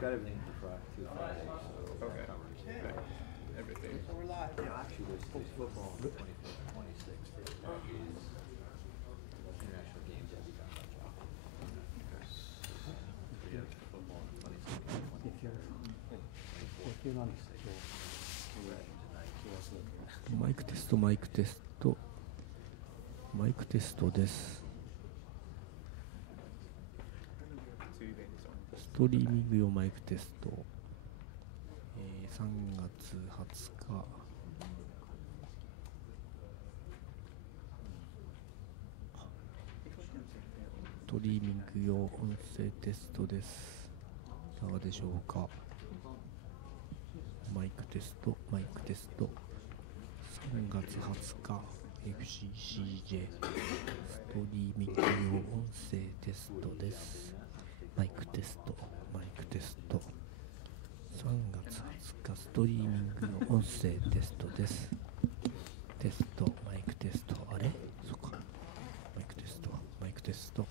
got everything for Friday, so Okay. that covers Everything. So we're live. Yeah, actually, there's football on the 25th and 26th. Is international games that we got. We have football on the 26th and 23rd. If you're not Tonight. マイクテストマイクテストマイクテストです。ストリーミング用マイクテスト、3月20日ストリーミング用音声テストです。いかがでしょうか。マイクテストマイクテスト3月20日 FCCJ ストリーミング用音声テストです。マイクテストマイクテスト3月20日ストリーミングの音声テストです。テストマイクテストあれそっかマイクテストマイクテスト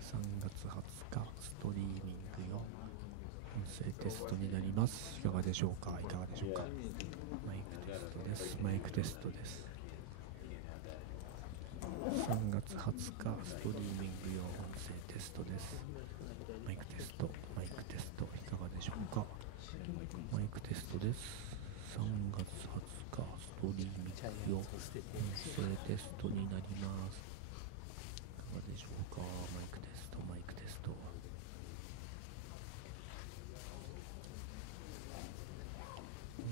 3月20日ストリーミング用音声テストになります。いかがでしょうか。いかがでしょうか。マイクテストです。マイクテストです。3月20日ストリーミング用音声テストです。マイクテストマイクテストいかがでしょうか。マイクテストです。3月20日ストリーミング用音声テストになります。いかがでしょうか。マイクテストマイクテスト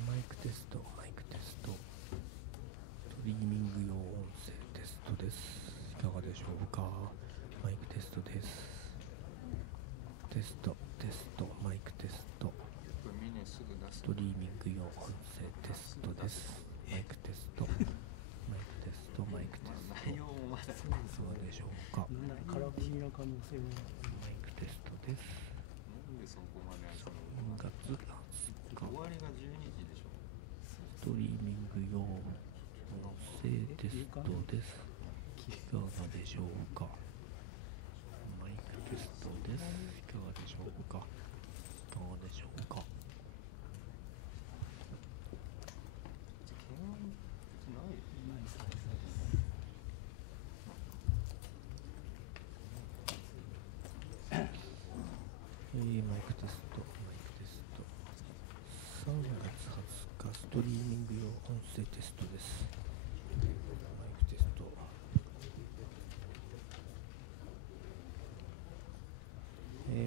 マイクテストマイクテストストリーミング用音声テストです。いかがでしょうか。マイクテストです。テストテストマイクテストストリーミング用音声テストです。マイクテストマイクテストマイクテストいかがでしょうか。空振りの可能性もマイクテストです。3月20日終わりが12時でしょ。ストリーミング用音声テストです。いかがでしょうか。マイクテストです。いかがでしょうか。いかがでしょうか。マイクテストマイクテスト3月20日ストリーミング用音声テストです。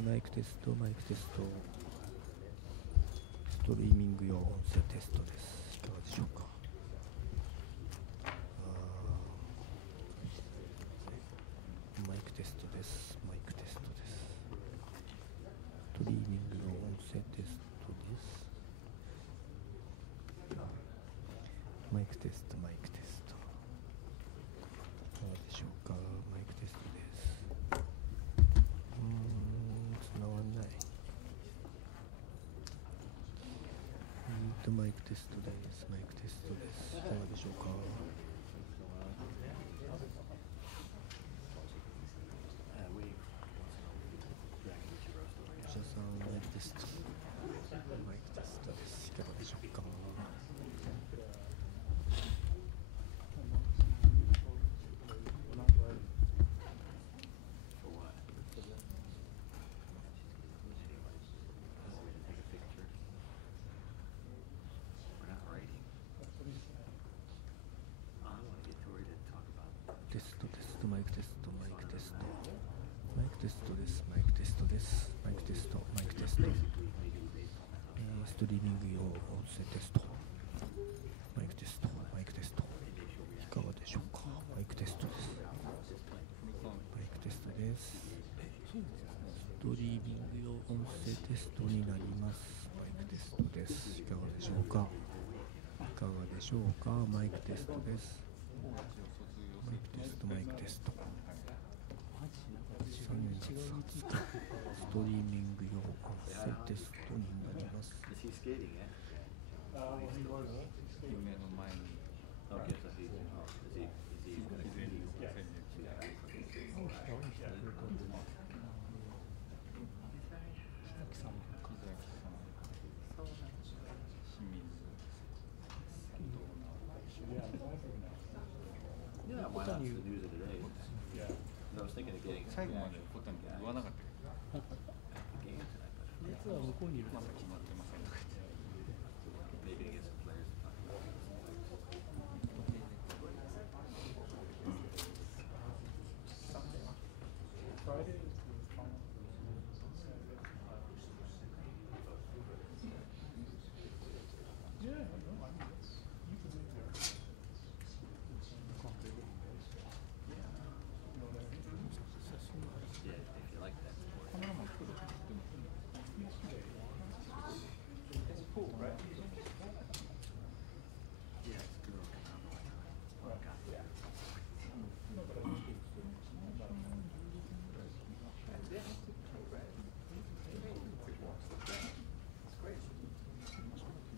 マイクテストマイクテストマイクテストストリーミング用音声テストです。いかがでしょうか。マイクテストです。マイクテストです。ストリーミングの音声テストです。マイクテストマイクテストいかがでしょうか。マイクテストです。つながんない。マイクテストです。マイクテストです。いかがでしょうか。マイクテストマイクテストです。いかがでしょうか。テストテストマイクテストマイクテストマイクテストです。マイクテストです。マイクテストマイクテストストリーミング用音声テストマイクテストマイクテストいかがでしょうか。マイクテストです。マイクテストです。ストリーミング用音声テストになります。マイクテストです。いかがでしょうか。いかがでしょうか。マイクテストです。マイクテストマイクテスト3月20日ストリーミング用音声テストになります。夢の前にまだ決まってませんとか言って。Maybe to get some players to talk about it. Friday is the final. Yeah, no, I mean, it's, you can live there. It's complicated. You know what I mean? Yeah, if you like that sport. Yesterday. It's a pool, right? Yeah, it's good. Right. Yeah. No, but I think it's good.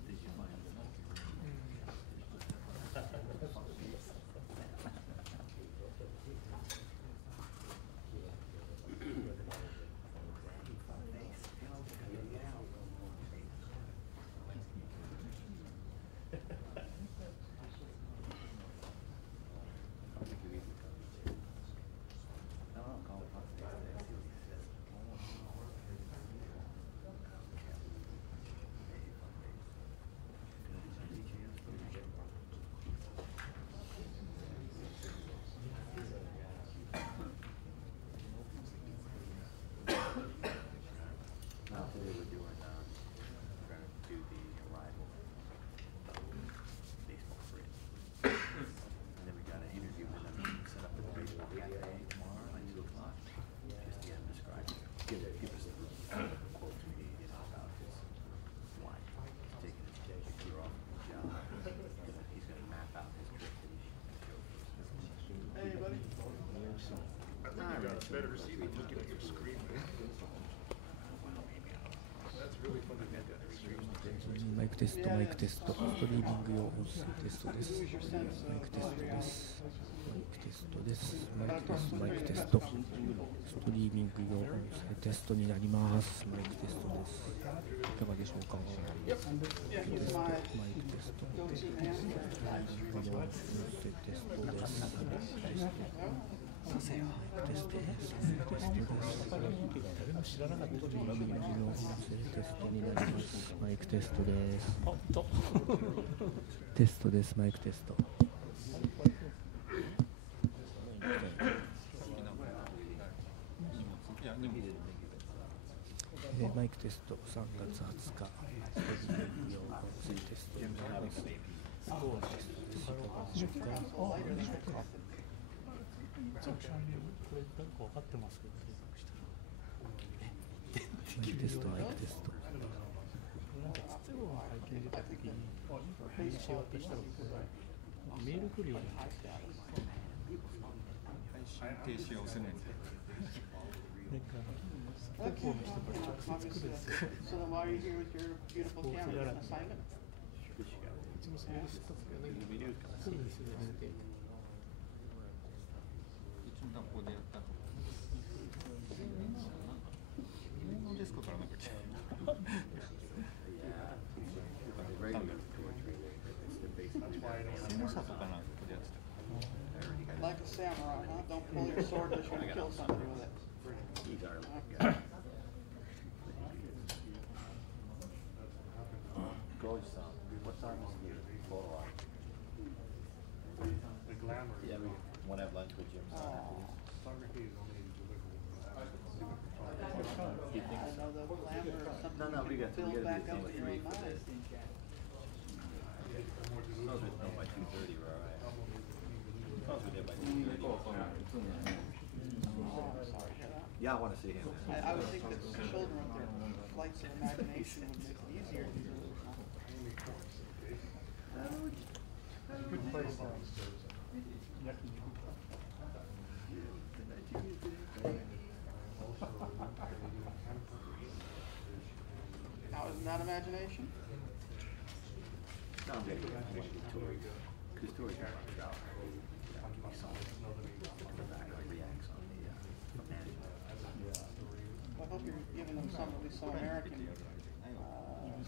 Did you find the Today we're doing, we're gonna do the arrival baseball parade. And then we got an interview with them, set up at the baseball cafe tomorrow at 2 o'clock. Just to get him described, give us the quotes we need, you know, about his why he's taking his picture off of the job. He's gonna map out his trip that he's gonna show for us. Hey, buddy. Not really. Better receiving, looking at your screen. That's really fun to get that stream. マイクテスト、マイクテスト、ストリーミング用音声テストです。マイクテストです。マイクテストです。マイクテスト、マイクテスト。ストリーミング用音声テストになります。マイクテストです。いかがでしょうか。マイクテスト、マイクテスト。ストリーミング用音声テストです。させよ。テストです。テストです。誰も知らなかったストリーミングの音声テストになります。マイクテストです。テストです。マイクテスト。マイクテスト3月20日。ストリーミング用音声テストになります。どうですか。これ誰か分かってますけど、マイクテスト、マイクテスト。なんか筒香の会見出た時に名刺を渡したらメール来るようになってある。停止は押せないんで。なんか高校の人から直接来るんですよ。スポーツやらに。うちもそれで知ったんですけど、来るんですよね。学校でやった日本のデスクからなんか来て戦車とかなんかでやってた。 Like a samurai, huh? Don't pull your sword unless you're gonna kill somebody with it. He's our guy. George, what time is it? Photo op. The glamour. Yeah, we want to have lunch with Jim. Photography is only deliverable. He thinks I know the glamour or something No, we you got can to build be back a team up of in your 3 own for mind. this. As long as we know by 2:30, we're all right. As long as we're there by 2:30. Oh, I'm sorry to hear that. Yeah, I want to see him. I would think that children with their flights of imagination would make it easier to do it. Good place. Now, isn't that imagination? No, maybe Torre. Because Torre's got a lot of trout. He saw it. The back like reacts on the management. Well, I hope you're giving them some, at least some American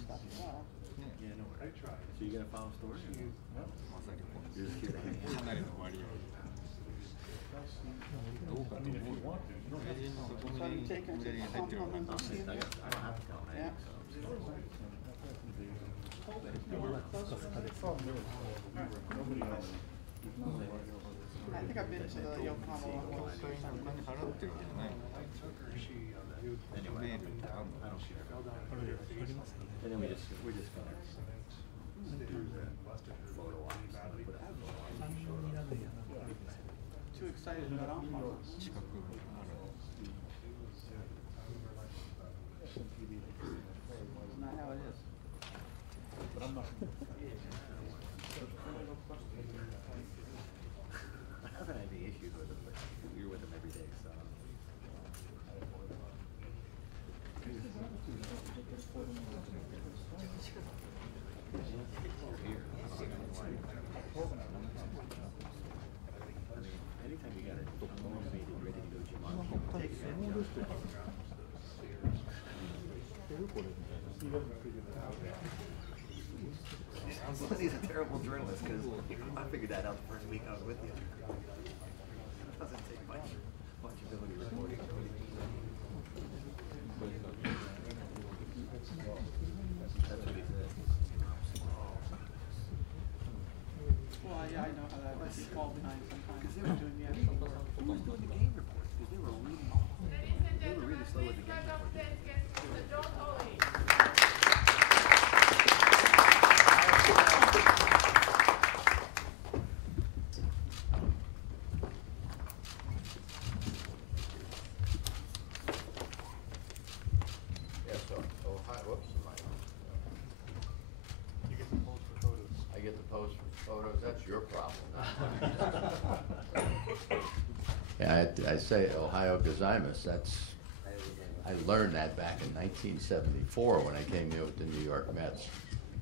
stuff as well. Yeah, no worries. So you gonna follow Torre? You're just here to hang out. かなりの割合。どうかと思う。 So have you taken to the compliment I'll say, museum? I don't have to go. Yeah. So I think I've been to the Yokohama one once or something. Anyway, I don't care. And then we're just gonna do the photo ops and put it out. Too excited about off-models. It's not how it is. But I'm not. I haven't had any issues with them, but you're with them every day, so. Anytime you got it motivated, ready to go Jumanji, take advantage of it. He's a terrible journalist because I figured that out the first week I was with you. It doesn't take much ability reporting. That's what he said. Well, yeah, I know how that was. You fall behind sometimes. Because they They're were doing the actual work. Who was doing the game reports? Because they were really slow with the game reports. Yeah, so Ohio, whoops, You get the pose for photos. I get the pose for photos, that's your problem. Yeah, I say Ohio Gozaimasu, I learned that back in 1974 when I came here with the New York Mets.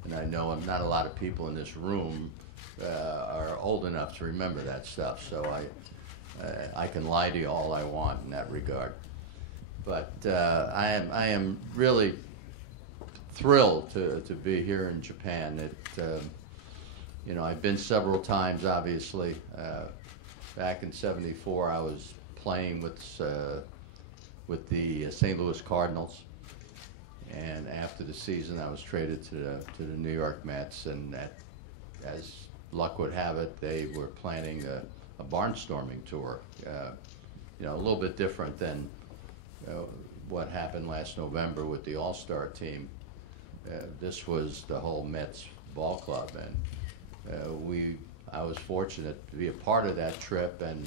And I know not a lot of people in this room are old enough to remember that stuff, so I can lie to you all I want in that regard. But I am really thrilled to be here in Japan. You know, I've been several times, obviously. Back in '74, I was playing with the St. Louis Cardinals, and after the season, I was traded to the New York Mets. And as luck would have it, they were planning a barnstorming tour. You know, a little bit different than what happened last November with the All-Star team. This was the whole Mets ball club, and I was fortunate to be a part of that trip and,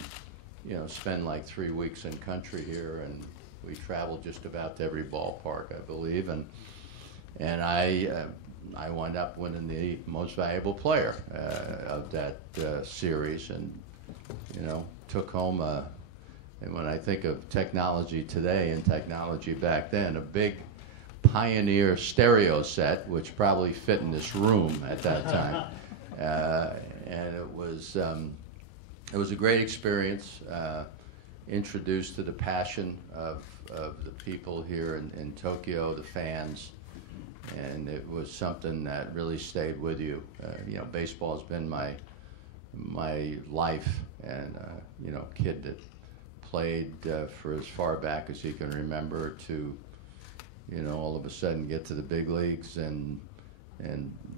you know, spend like 3 weeks in country here, and we traveled just about to every ballpark, I believe, and I wound up winning the most valuable player of that series, and, you know, took home and when I think of technology today and technology back then, a big Pioneer stereo set, which probably fit in this room at that time. And it was a great experience, introduced to the passion of the people here in Tokyo, the fans, and it was something that really stayed with you. You know, baseball has been my life, and you know, kid that played for as far back as he can remember to, you know, all of a sudden get to the big leagues and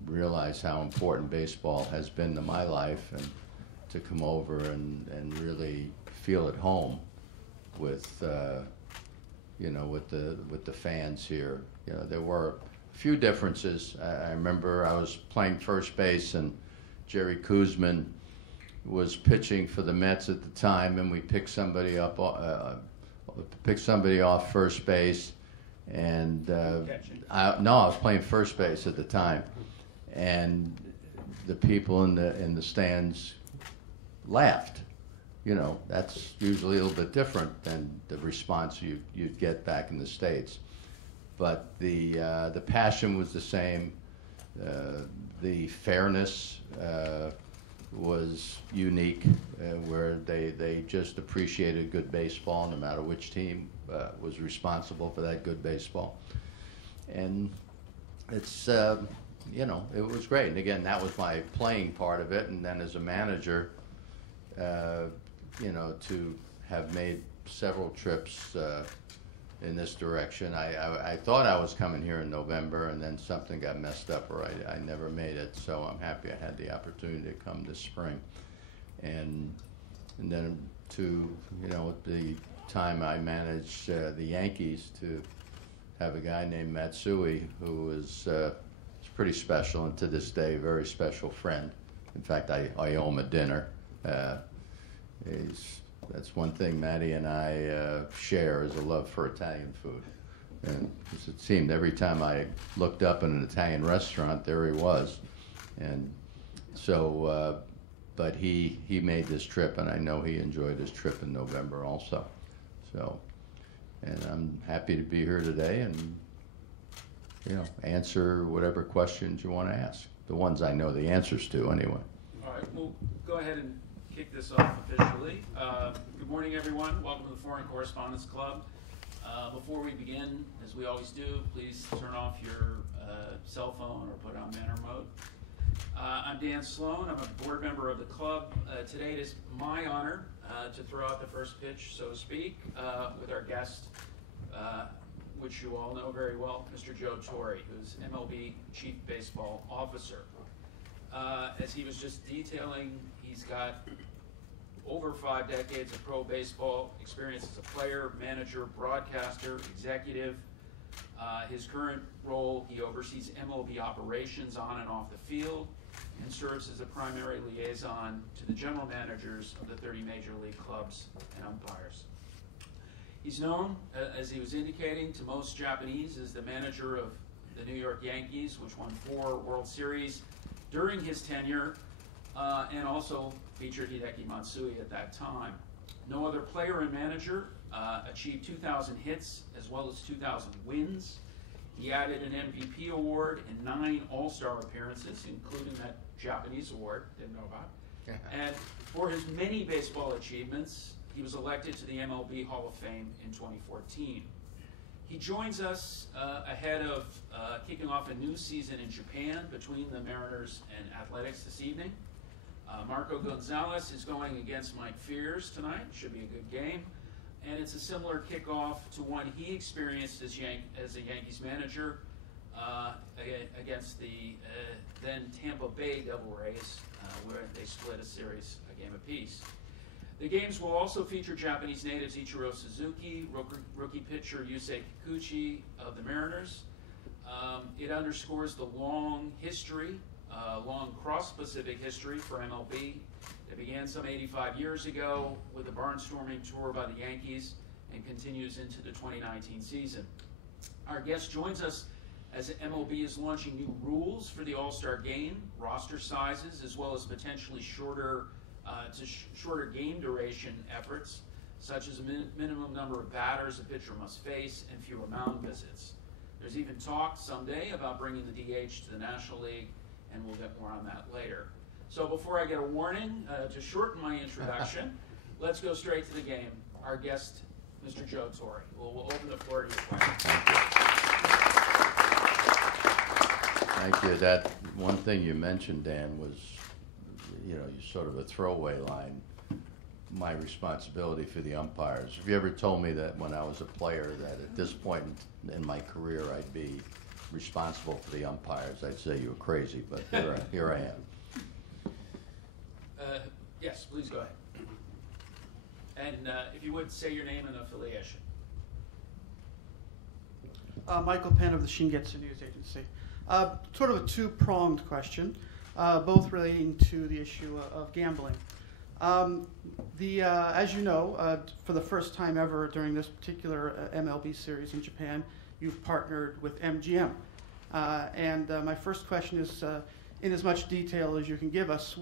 realize how important baseball has been to my life, and to come over and really feel at home with you know, with the fans here. You know, there were a few differences. I remember I was playing first base, and Jerry Koosman was pitching for the Mets at the time, and we picked somebody up, off first base, and I was playing first base at the time, and the people in the stands laughed. You know, that's usually a little bit different than the response you'd get back in the States, but the passion was the same. The fairness was unique, where they just appreciated good baseball, no matter which team was responsible for that good baseball. And it's, you know, it was great. And again, that was my playing part of it. And then as a manager, you know, to have made several trips in this direction. I thought I was coming here in November, and then something got messed up, or I never made it. So I'm happy I had the opportunity to come this spring, and then to the time I managed the Yankees, to have a guy named Matsui who is pretty special, and to this day, a very special friend. In fact, I owe him a dinner. That's one thing Matty and I share, is a love for Italian food. And it seemed every time I looked up in an Italian restaurant, there he was. And so, but he made this trip, and I know he enjoyed his trip in November also. So, and I'm happy to be here today and, answer whatever questions you want to ask. The ones I know the answers to, anyway. All right, we'll go ahead and kick this off officially. Good morning, everyone. Welcome to the Foreign Correspondents Club. Before we begin, as we always do, please turn off your cell phone or put it on manner mode. I'm Dan Sloan. I'm a board member of the club. Today it is my honor to throw out the first pitch, so to speak, with our guest, which you all know very well, Mr. Joe Torre, who's MLB Chief Baseball Officer. As he was just detailing, he's got over 5 decades of pro baseball experience as a player, manager, broadcaster, executive. His current role, he oversees MLB operations on and off the field and serves as a primary liaison to the general managers of the 30 major league clubs and umpires. He's known, as he was indicating, to most Japanese as the manager of the New York Yankees, which won 4 World Series during his tenure, and also featured Hideki Matsui at that time. No other player and manager achieved 2,000 hits as well as 2,000 wins. He added an MVP award and 9 All-Star appearances, including that Japanese award, didn't know about. And for his many baseball achievements, he was elected to the MLB Hall of Fame in 2014. He joins us ahead of kicking off a new season in Japan between the Mariners and Athletics this evening. Marco Gonzalez is going against Mike Fears tonight. Should be a good game. And it's a similar kickoff to one he experienced as a Yankees manager against the then Tampa Bay Devil Rays, where they split a series, a game apiece. The games will also feature Japanese natives Ichiro Suzuki, rookie pitcher Yusei Kikuchi of the Mariners. It underscores the long history, long cross-Pacific history for MLB. It began some 85 years ago with a barnstorming tour by the Yankees and continues into the 2019 season. Our guest joins us as MLB is launching new rules for the All-Star Game, roster sizes, as well as potentially shorter game duration efforts, such as a minimum number of batters a pitcher must face and fewer mound visits. There's even talk someday about bringing the DH to the National League, and we'll get more on that later. So before I get a warning, to shorten my introduction, let's go straight to the game. Our guest, Mr. Joe Torre. We'll open the floor to your questions. Thank you. That one thing you mentioned, Dan, was, sort of a throwaway line, my responsibility for the umpires. If you ever told me that when I was a player that at this point in my career I'd be responsible for the umpires, I'd say you were crazy, but here I am. Yes, please go ahead. And if you would, say your name and affiliation. Michael Penn of the Shingetsu News Agency. Sort of a two-pronged question, both relating to the issue of gambling. As you know, for the first time ever during this particular MLB series in Japan, you've partnered with MGM. And my first question is, in as much detail as you can give us,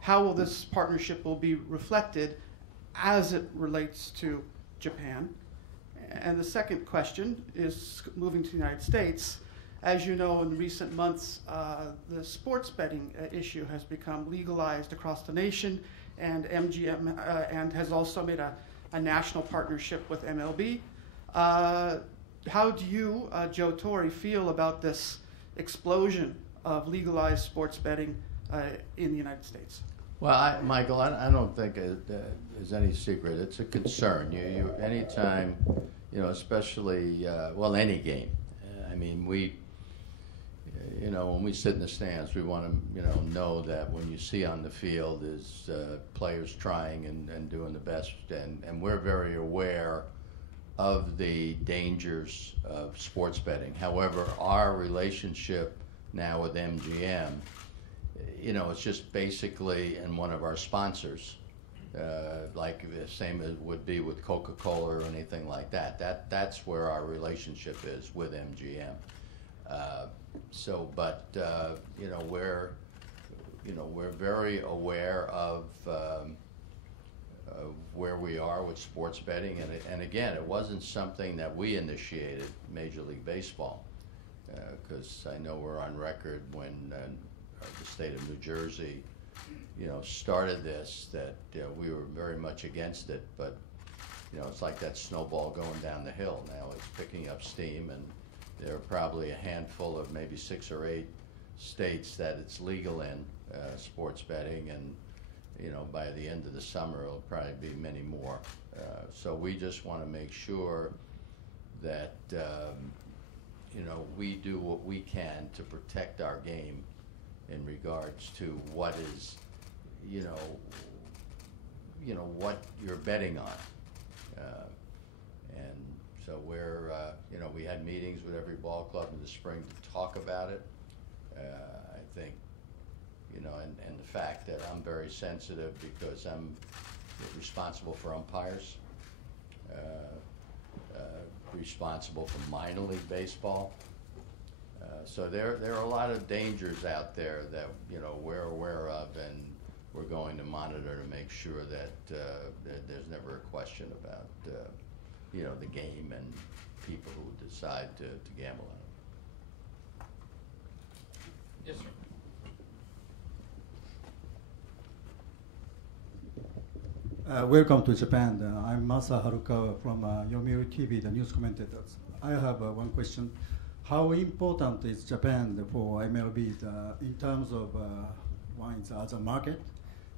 how will this partnership will be reflected as it relates to Japan? And the second question is moving to the United States. As you know, in recent months, the sports betting issue has become legalized across the nation, and MGM and has also made a national partnership with MLB. How do you, Joe Torre, feel about this explosion of legalized sports betting in the United States? Well, Michael, I don't think it is any secret. It's a concern. Anytime you know, especially, well, any game. I mean, you know, when we sit in the stands, we want to, know that when you see on the field is players trying and doing the best, and we're very aware of the dangers of sports betting. However, our relationship now with MGM, it's just basically, and one of our sponsors, like the same as would be with Coca-Cola or anything like that. That's where our relationship is with MGM. We're very aware of where we are with sports betting, and again, it wasn't something that we initiated, Major League Baseball, because I know we're on record when the state of New Jersey, started this, that we were very much against it, but it's like that snowball going down the hill. Now it's picking up steam, and there are probably a handful of maybe 6 or 8 states that it's legal in, sports betting, and by the end of the summer it'll probably be many more. So we just want to make sure that we do what we can to protect our game in regards to what is, what you're betting on. And so we're, we had meetings with every ball club in the spring to talk about it. I think, and the fact that I'm very sensitive because I'm responsible for umpires, responsible for minor league baseball. So there are a lot of dangers out there that we're aware of, and we're going to monitor to make sure that there's never a question about the game and people who decide to gamble on it. Yes, sir. Welcome to Japan. I'm Masa Haruka from Yomiuri TV, the news commentators. I have one question. How important is Japan for MLB in terms of one is as a market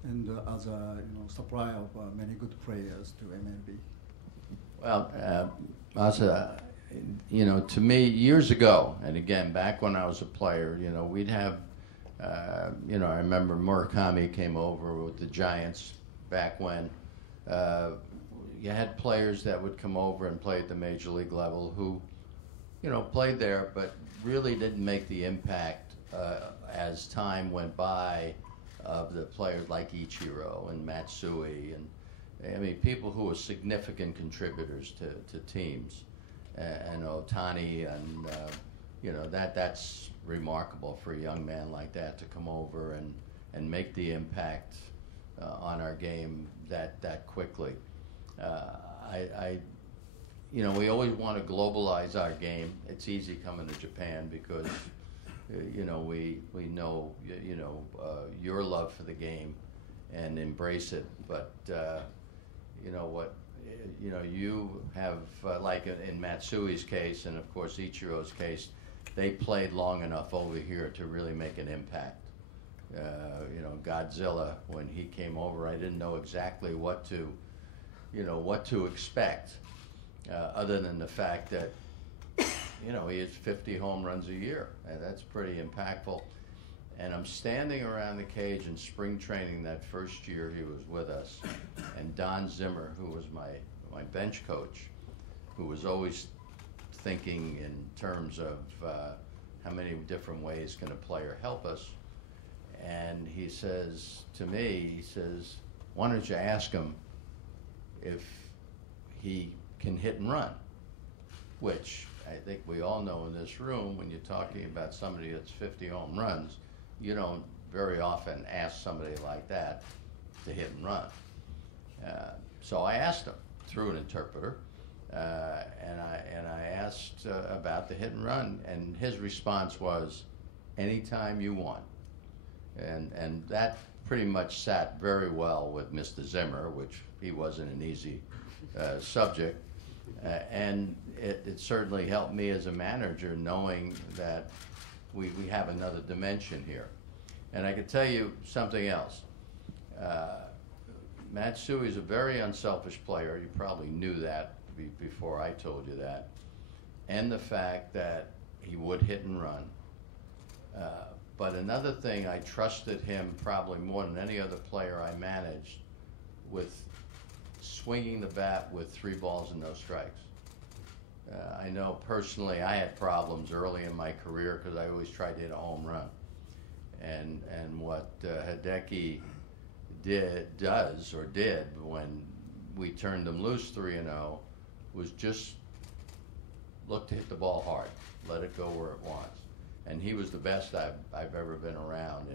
and as a supply of many good players to MLB? Well, Masa, to me, years ago, and again, back when I was a player, we'd have, I remember Murakami came over with the Giants back when. You had players that would come over and play at the major league level who, played there, but really didn't make the impact as time went by of the players like Ichiro and Matsui, and people who were significant contributors to teams, and Ohtani, and that's remarkable for a young man like that to come over and make the impact on our game that quickly. We always want to globalize our game. It's easy coming to Japan because, we know, your love for the game and embrace it. But, you have, like in Matsui's case, and of course Ichiro's case, they played long enough over here to really make an impact. Godzilla, when he came over, I didn't know exactly what to expect, other than the fact that, he has 50 home runs a year, and that's pretty impactful. And I'm standing around the cage in spring training that first year he was with us, and Don Zimmer, who was my bench coach, who was always thinking in terms of how many different ways can a player help us. And he says to me, why don't you ask him if he can hit and run? Which I think we all know in this room, when you're talking about somebody that's 50 home runs, you don't very often ask somebody like that to hit and run. So I asked him through an interpreter, and I asked about the hit and run, and his response was, anytime you want. And that pretty much sat very well with Mr. Zimmer, which he wasn't an easy subject. And it certainly helped me as a manager, knowing that we have another dimension here. And I could tell you something else. Matsui is a very unselfish player. You probably knew that before I told you that, and the fact that he would hit and run. But another thing, I trusted him probably more than any other player I managed with swinging the bat with 3 balls and no strikes. I know personally I had problems early in my career because I always tried to hit a home run. And what Hideki did when we turned him loose 3-0 was just look to hit the ball hard, let it go where it wants. And he was the best I've ever been around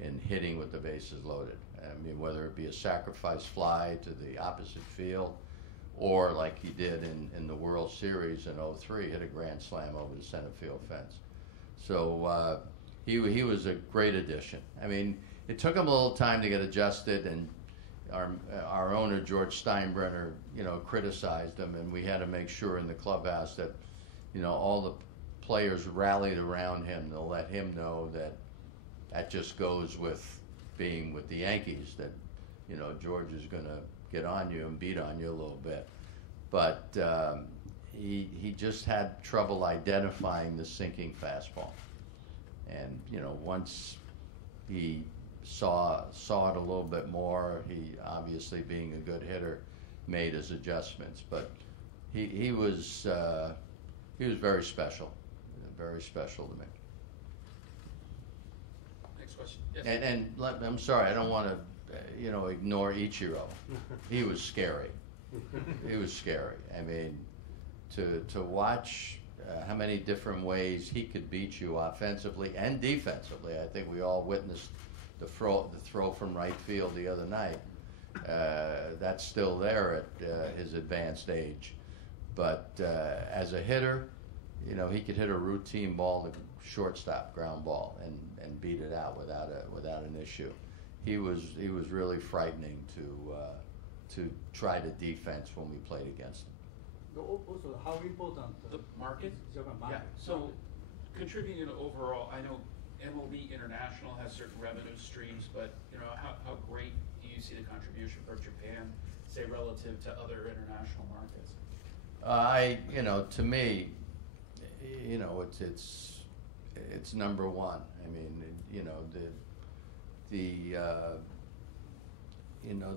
in hitting with the bases loaded. I mean, whether it be a sacrifice fly to the opposite field, or like he did in the World Series in '03, hit a grand slam over the center field fence. So he was a great addition. I mean, it took him a little time to get adjusted, and our owner George Steinbrenner, criticized him, and we had to make sure in the clubhouse that, all the players rallied around him to let him know that just goes with being with the Yankees, that George is going to get on you and beat on you a little bit. But he just had trouble identifying the sinking fastball. And once he saw it a little bit more, he obviously, being a good hitter, made his adjustments. But he was very special. Very special to me. Next question. Yes. And I'm sorry, I don't want to, ignore Ichiro. He was scary. He was scary. I mean, to watch how many different ways he could beat you offensively and defensively. I think we all witnessed the throw from right field the other night. That's still there at his advanced age. But as a hitter, he could hit a routine ball to shortstop, ground ball, and beat it out without an issue. He was really frightening to try to defense when we played against him. Also, how important The market? Japan Yeah. market? So contributing to overall, I know MLB International has certain revenue streams, but how great do you see the contribution for Japan, say, relative to other international markets? To me, it's number one. I mean,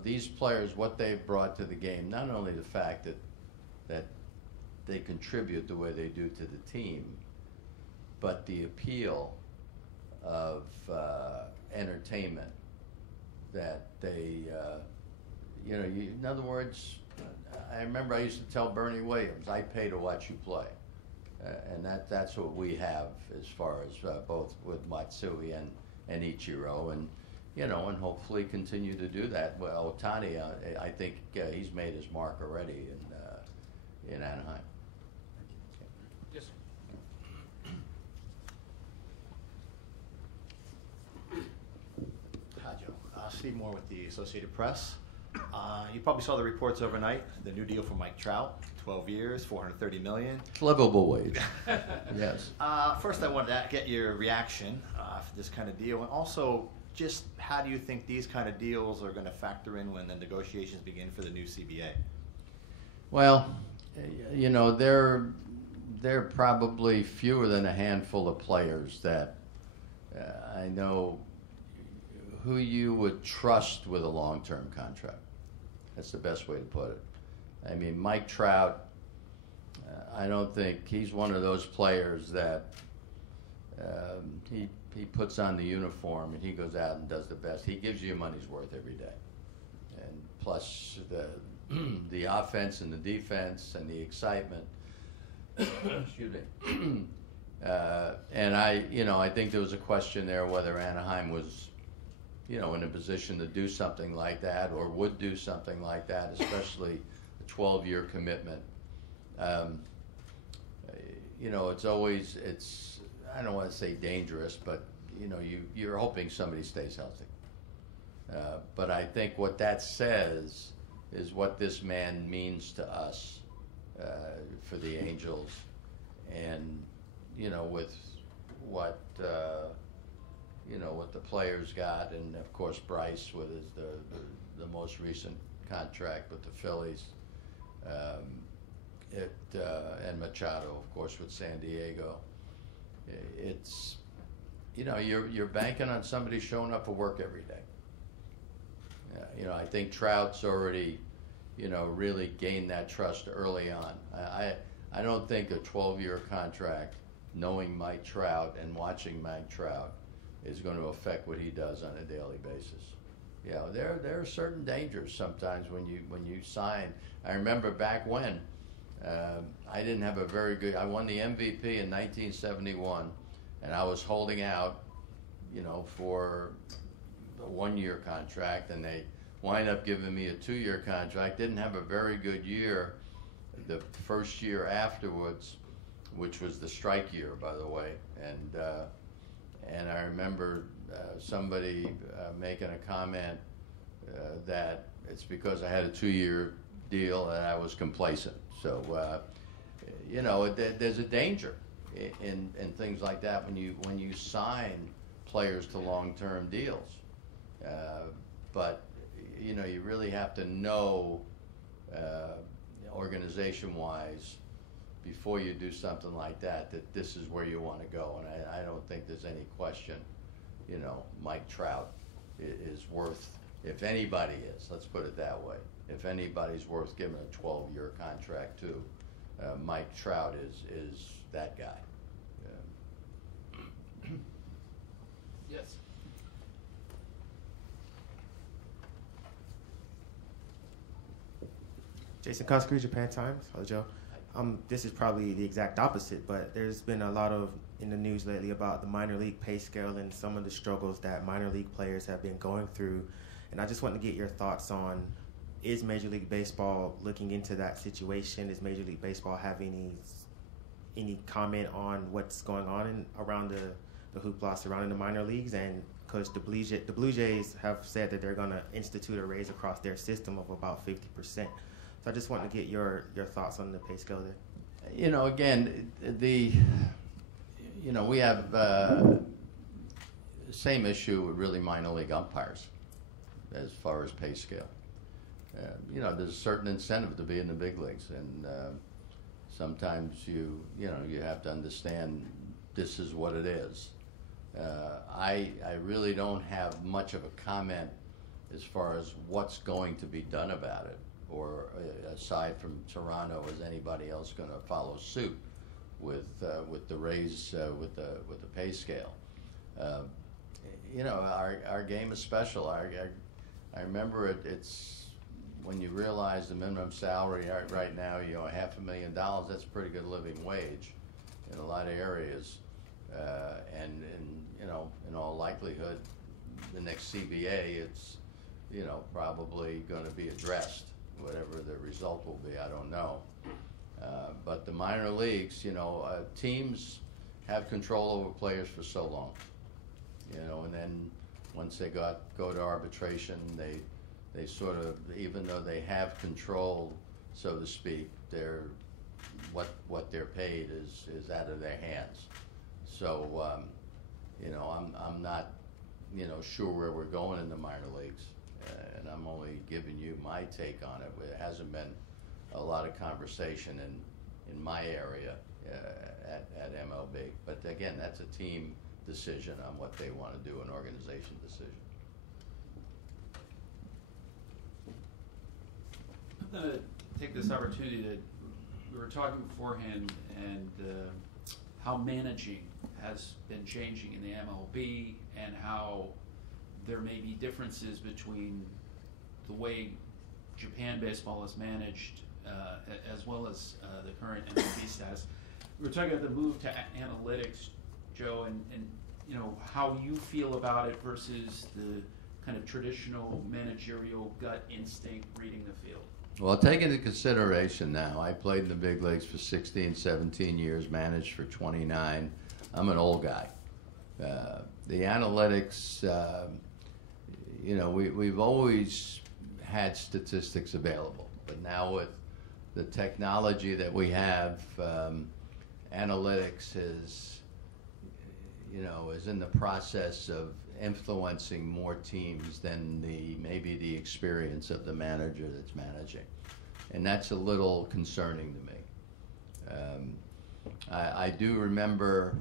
these players, what they've brought to the game, not only the fact that they contribute the way they do to the team, but the appeal of entertainment that they, in other words, I remember I used to tell Bernie Williams, I pay to watch you play. And that's what we have as far as both with Matsui and Ichiro, and and hopefully continue to do that. Well, Ohtani, I think he's made his mark already in Anaheim. Yes, sir. Hi, Joe. Steve Moore with the Associated Press. You probably saw the reports overnight. The new deal for Mike Trout, 12 years, $430 million. Livable wage. Yes. First, I wanted to get your reaction for this kind of deal, and also just how do you think these kind of deals are going to factor in when the negotiations begin for the new CBA? Well, there are probably fewer than a handful of players that I know who you would trust with a long-term contract. That's the best way to put it. I mean, Mike Trout, I don't think he's one of those players that he puts on the uniform and he goes out and does the best. He gives you your money's worth every day. And plus the offense and the defense and the excitement. Excuse me. And I think there was a question there whether Anaheim was, in a position to do something like that or would do something like that, especially a 12-year commitment. It's I don't want to say dangerous, but you're hoping somebody stays healthy. But I think what that says is what this man means to us for the Angels, and with what what the players got, and of course Bryce with the most recent contract with the Phillies. and Machado, of course, with San Diego. It's, you know, you're banking on somebody showing up for work every day. You know, I think Trout's already, you know, really gained that trust early on. I don't think a 12-year contract, knowing Mike Trout and watching Mike Trout, is going to affect what he does on a daily basis. You know, there are certain dangers sometimes when you sign. I remember back when I didn't have a very good. I won the MVP in 1971, and I was holding out, you know, for a 1-year contract, and they wind up giving me a 2-year contract. Didn't have a very good year the first year afterwards, which was the strike year, by the way, and I remember somebody making a comment that it's because I had a 2-year deal and I was complacent. So, you know, there's a danger in things like that when you sign players to long-term deals. But, you know, you really have to know organization-wise before you do something like that this is where you want to go. And I don't think there's any question, you know, Mike Trout is worth, if anybody is, let's put it that way, if anybody's worth giving a 12-year contract to, Mike Trout is that guy. Yes. Jason Koskuri, Japan Times. Hello, Joe. This is probably the exact opposite, but there's been a lot of in the news lately about the minor league pay scale and some of the struggles that minor league players have been going through. And I just want to get your thoughts on, is Major League Baseball looking into that situation? Is Major League Baseball having any comment on what's going on around the hoopla surrounding the minor leagues? And because the Blue Jays have said that they're going to institute a raise across their system of about 50%. So I just want to get your thoughts on the pay scale there. You know, again, we have same issue with really minor league umpires as far as pay scale. You know, there's a certain incentive to be in the big leagues, and sometimes you have to understand this is what it is. I really don't have much of a comment as far as what's going to be done about it, or aside from Toronto, is anybody else going to follow suit with the raise with the pay scale? You know, our game is special. I remember it's when you realize the minimum salary right now, you know, $500,000. That's a pretty good living wage in a lot of areas, and you know, in all likelihood, the next CBA, it's, you know, probably going to be addressed. Whatever the result will be, I don't know. But the minor leagues, you know, teams have control over players for so long, you know, and then once they go to arbitration, they sort of, even though they have control, so to speak, what they're paid is out of their hands. So, you know, I'm not, you know, sure where we're going in the minor leagues. And I'm only giving you my take on it. There hasn't been a lot of conversation in my area at MLB. But again, that's a team decision on what they want to do, an organization decision. I'm going to take this opportunity that we were talking beforehand, and how managing has been changing in the MLB, and how there may be differences between the way Japan baseball is managed as well as the current MLB status. We were talking about the move to analytics, Joe, and you know, how you feel about it versus the kind of traditional managerial gut instinct reading the field. Well, take into consideration now, I played in the big leagues for 16, 17 years, managed for 29. I'm an old guy. The analytics, you know, we've always had statistics available, but now with the technology that we have, analytics is in the process of influencing more teams than maybe the experience of the manager that's managing. And that's a little concerning to me. I do remember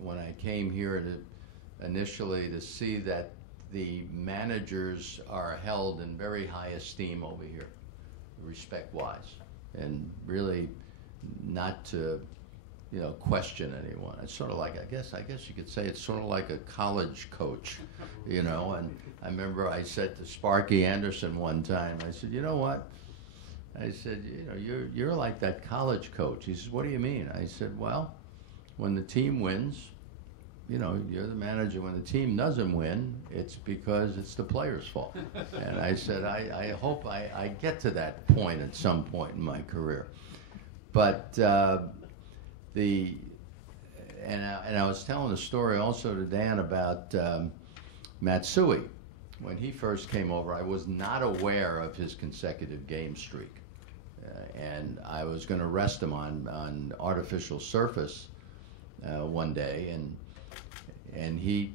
when I came here initially to see that the managers are held in very high esteem over here, respect-wise, and really not to, question anyone. It's sort of like, I guess you could say it's sort of like a college coach, and I remember I said to Sparky Anderson one time, I said, you know what? I said, you're like that college coach. He says, what do you mean? I said, well, when the team wins, you're the manager. When the team doesn't win, it's because it's the player's fault. And I said, I hope I get to that point at some point in my career. But I was telling a story also to Dan about Matsui. When he first came over, I was not aware of his consecutive game streak. And I was going to rest him on artificial surface one day, and he,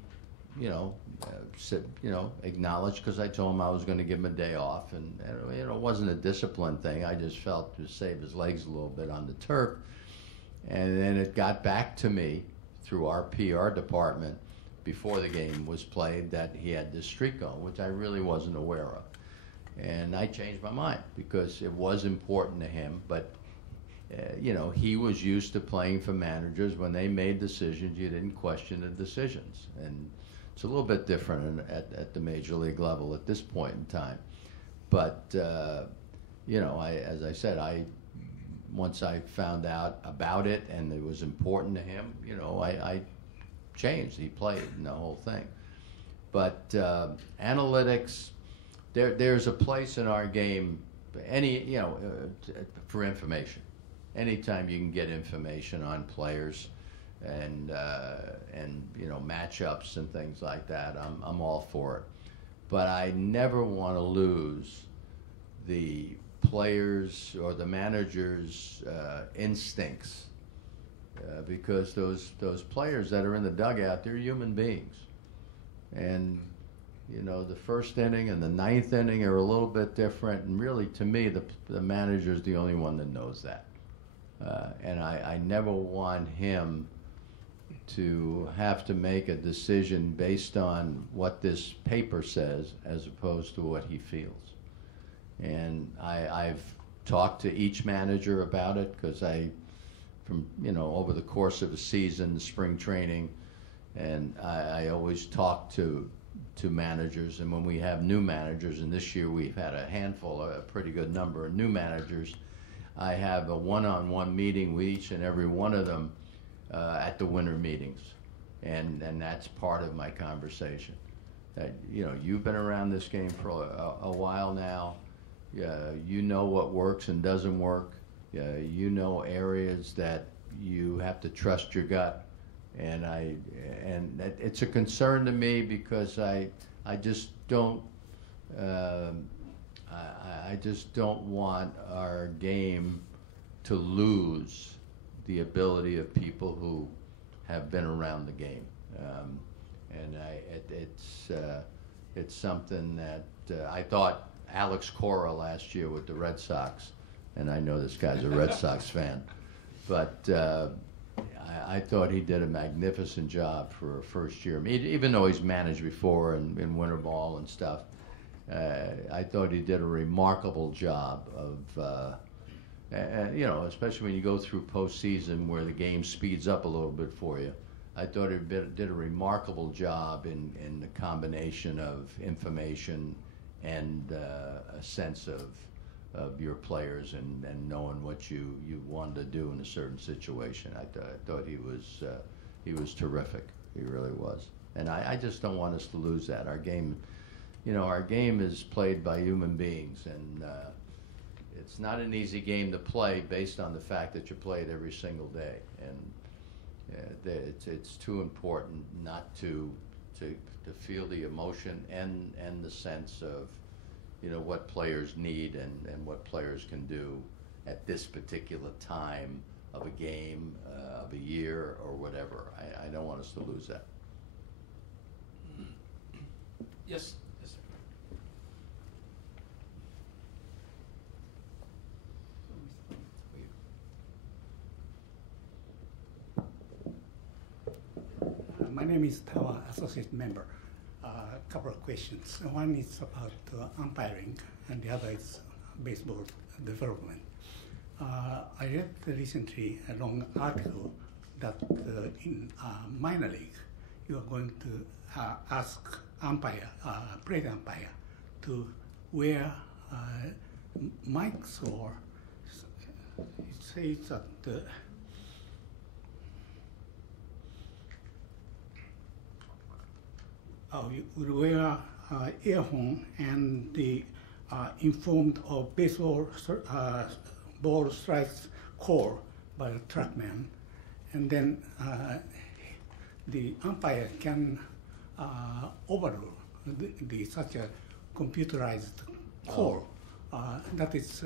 said, acknowledged, because I told him I was going to give him a day off, and it wasn't a discipline thing. I just felt to save his legs a little bit on the turf, and then it got back to me through our PR department before the game was played that he had this streak on, which I really wasn't aware of. And I changed my mind because it was important to him, but he was used to playing for managers. When they made decisions, you didn't question the decisions. And it's a little bit different at the major league level at this point in time. But, as I said, once I found out about it and it was important to him, I changed. He played in the whole thing. But analytics, there's a place in our game, for information. Anytime you can get information on players and matchups and things like that, I'm all for it. But I never want to lose the players or the managers' instincts, because those players that are in the dugout, they're human beings, and the first inning and the ninth inning are a little bit different, and really, to me, the manager's the only one that knows that. And I never want him to have to make a decision based on what this paper says as opposed to what he feels. And I've talked to each manager about it, because over the course of a season, spring training, and I always talk to managers, and when we have new managers, and this year we've had a pretty good number of new managers, I have a one-on-one meeting with each and every one of them at the winter meetings, and that's part of my conversation. That you've been around this game for a while now. You know what works and doesn't work. You know areas that you have to trust your gut. And it's a concern to me, because I just don't I just don't want our game to lose the ability of people who have been around the game, and it's something that I thought Alex Cora last year with the Red Sox, and I know this guy's a Red Sox fan, but I thought he did a magnificent job for a first year. I mean, even though he's managed before in winter ball and stuff, I thought he did a remarkable job of, especially when you go through postseason where the game speeds up a little bit for you. I thought he did a remarkable job in the combination of information and a sense of your players and knowing what you wanted to do in a certain situation. I thought he was terrific. He really was. And I just don't want us to lose that. Our game, our game is played by human beings, and it's not an easy game to play based on the fact that you play it every single day. And it's too important not to feel the emotion and the sense of what players need and what players can do at this particular time of a game, of a year, or whatever. I don't want us to lose that. Yes. Yes, sir. My name is Tawa, associate member. A couple of questions. One is about umpiring, and the other is baseball development. I read recently a long article that in minor league, you are going to ask umpire, plate umpire, to wear mics, or it says that you will wear earphone and the informed of baseball ball strikes call by the trackman, and then the umpire can overrule such a computerized call. That is,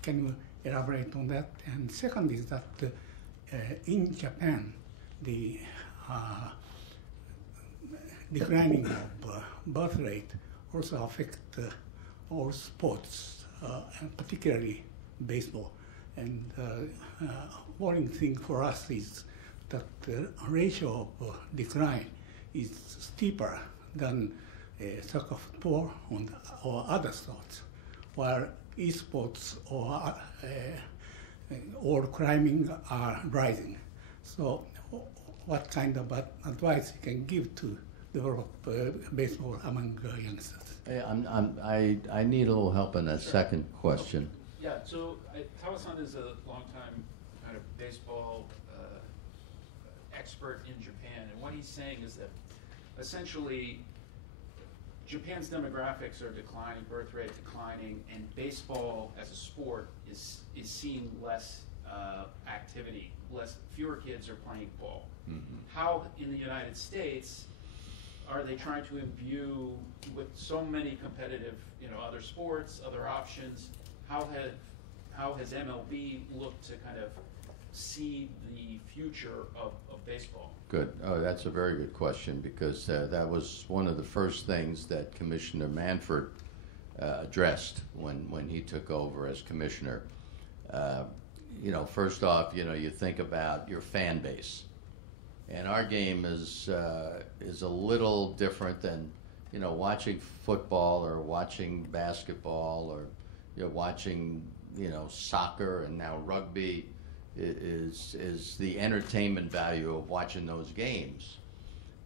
can you elaborate on that? And second is that in Japan, the declining of birth rate also affect all sports, and particularly baseball. And worrying thing for us is that the ratio of decline is steeper than soccer, football, or other sports, while esports or climbing are rising. So what kind of advice you can give to develop baseball among youngsters? I need a little help in that second question. Yeah, so Tawa-san is a longtime kind of baseball expert in Japan, and what he's saying is that essentially Japan's demographics are declining, birth rate declining, and baseball as a sport is seeing less activity, fewer kids are playing ball. Mm-hmm. How in the United States are they trying to imbue with so many competitive, other sports, other options? How has MLB looked to kind of see the future of baseball? Good. Oh, that's a very good question, because that was one of the first things that Commissioner Manford addressed when he took over as commissioner. First off, you think about your fan base. And our game is a little different than, watching football or watching basketball or watching, soccer and now rugby is the entertainment value of watching those games.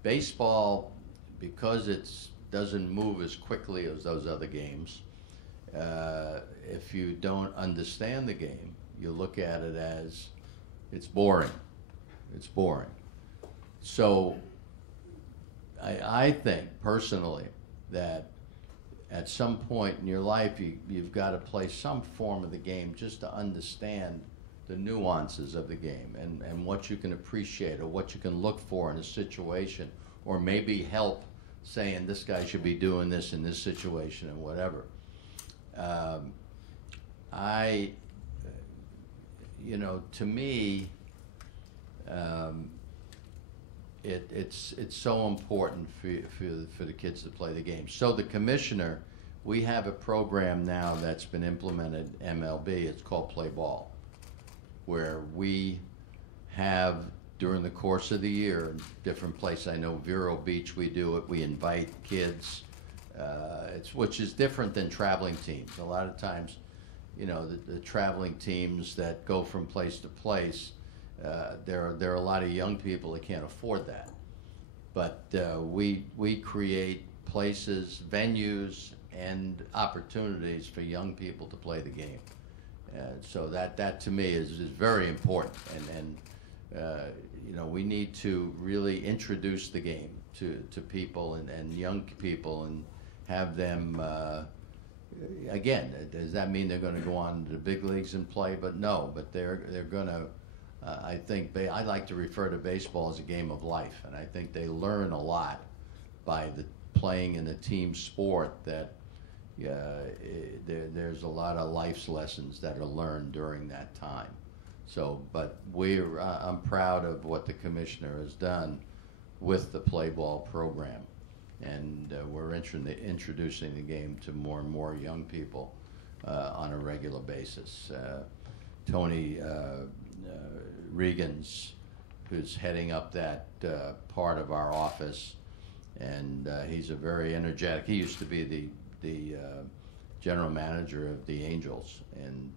Baseball, because it doesn't move as quickly as those other games, if you don't understand the game, you look at it as it's boring. It's boring. So I think personally that at some point in your life you've got to play some form of the game just to understand the nuances of the game and what you can appreciate or what you can look for in a situation, or maybe help saying this guy should be doing this in this situation and whatever. To me, it's so important for the kids to play the game. So the commissioner, we have a program now that's been implemented MLB. It's called Play Ball, where we have during the course of the year, in different places. I know Vero Beach, we do it. We invite kids, which is different than traveling teams. A lot of times, the traveling teams that go from place to place, there are a lot of young people that can't afford that. But we create places, venues, and opportunities for young people to play the game. So that to me is very important. And we need to really introduce the game to people and young people and have them, again, does that mean they're going to go on to the big leagues and play? But no, but they're going to, I think, I like to refer to baseball as a game of life, and I think they learn a lot by playing in a team sport that there's a lot of life's lessons that are learned during that time. So, but I'm proud of what the commissioner has done with the Play Ball program, and we're introducing the game to more and more young people on a regular basis. Tony Regan's who's heading up that part of our office, and he's a very energetic. He used to be the general manager of the Angels, and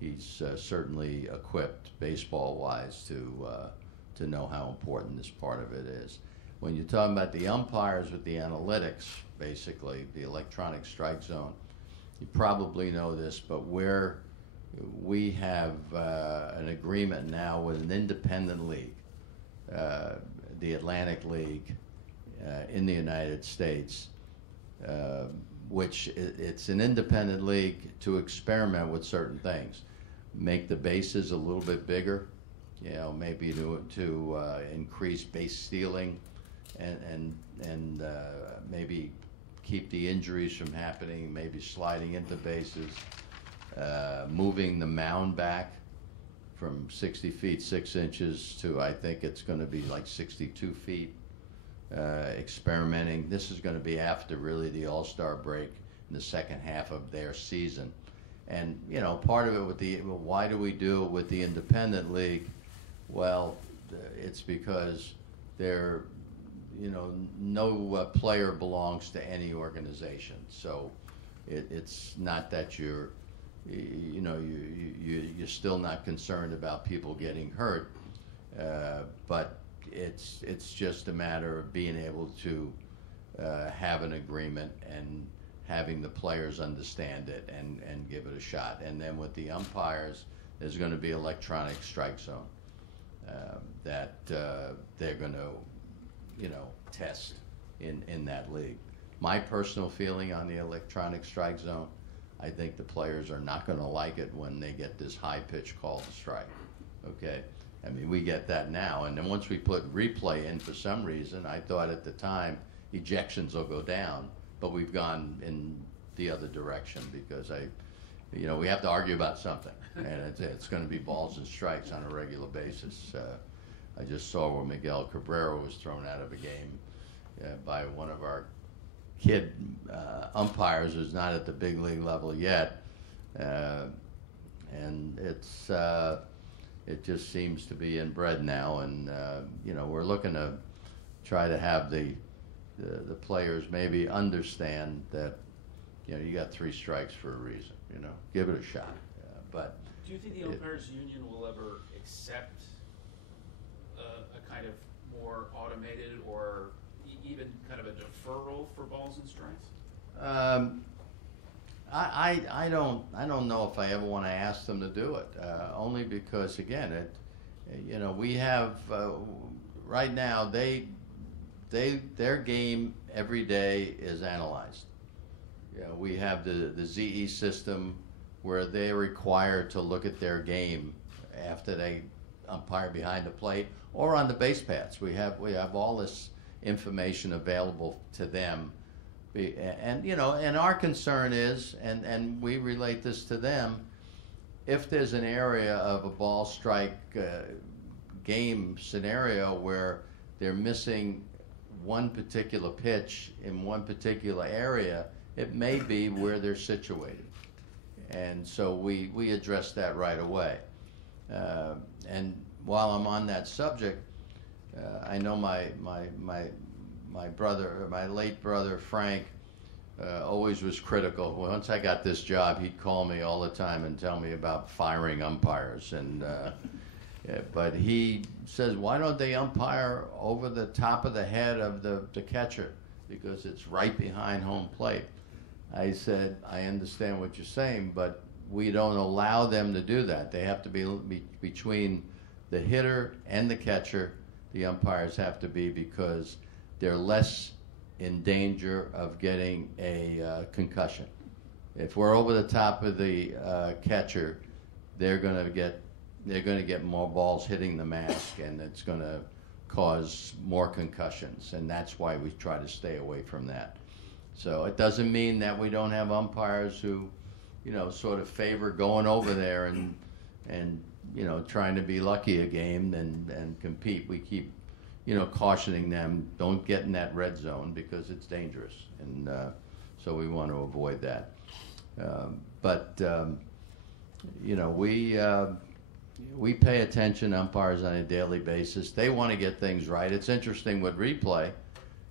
he's certainly equipped baseball-wise to know how important this part of it is. When you're talking about the umpires with the analytics, basically the electronic strike zone, you probably know this, but we have an agreement now with an independent league, the Atlantic League in the United States, which it's an independent league to experiment with certain things. Make the bases a little bit bigger, you know, maybe to increase base stealing, and maybe keep the injuries from happening, maybe sliding into bases, moving the mound back from 60 feet 6 inches to, I think it's going to be like 62 feet, experimenting. This is going to be after really the All-Star break in the second half of their season. And, you know, part of it why do we do it with the independent league? Well, it's because they're, you know, no player belongs to any organization. So it's not that you're still not concerned about people getting hurt, but it's just a matter of being able to have an agreement and having the players understand it and give it a shot. And then with the umpires, there's going to be electronic strike zone that they're going to, you know, test in that league. My personal feeling on the electronic strike zone, I think the players are not going to like it when they get this high pitch call to strike. Okay, I mean, we get that now, and then once we put replay in, for some reason, I thought at the time ejections will go down, but we've gone in the other direction because we have to argue about something, and it's going to be balls and strikes on a regular basis. I just saw where Miguel Cabrera was thrown out of a game by one of our kid umpires who's not at the big league level yet, and it just seems to be inbred now, and we're looking to try to have the players maybe understand that you got 3 strikes for a reason. Give it a shot. But do you think the umpires union will ever accept a kind of more automated or even kind of a deferral for balls and strikes? I don't know if I ever want to ask them to do it. Only because again, we have right now their game every day is analyzed. We have the ZE system where they're required to look at their game after they umpire behind the plate or on the base paths. We have all this information available to them, and our concern is, and we relate this to them, if there's an area of a ball strike game scenario where they're missing one particular pitch in one particular area, it may be where they're situated, and so we address that right away. And while I'm on that subject, I know my brother, my late brother Frank, always was critical. Once I got this job, he'd call me all the time and tell me about firing umpires. And but he says, why don't they umpire over the top of the head of the catcher, because it's right behind home plate? I said, I understand what you're saying, but we don't allow them to do that. They have to be between the hitter and the catcher. The umpires have to be, because they're less in danger of getting a concussion. If we're over the top of the catcher, they're going to get more balls hitting the mask, and it's going to cause more concussions, and that's why we try to stay away from that. So it doesn't mean that we don't have umpires who, sort of favor going over there and trying to be lucky a game and compete. We keep, cautioning them, don't get in that red zone because it's dangerous, and so we want to avoid that. we pay attention, umpires, on a daily basis. They want to get things right. It's interesting with replay.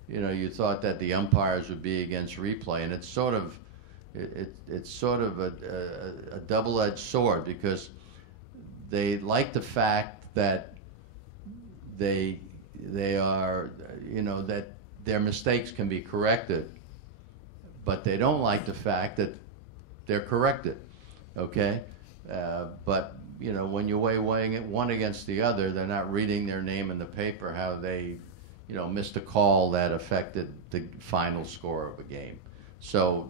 You know, you thought that the umpires would be against replay, and it's sort of a double-edged sword, because they like the fact that they are, you know, that their mistakes can be corrected, but they don't like the fact that they're corrected. Okay, but you know, when you're weighing it one against the other, they're not reading their name in the paper how they, you know, missed a call that affected the final score of a game. So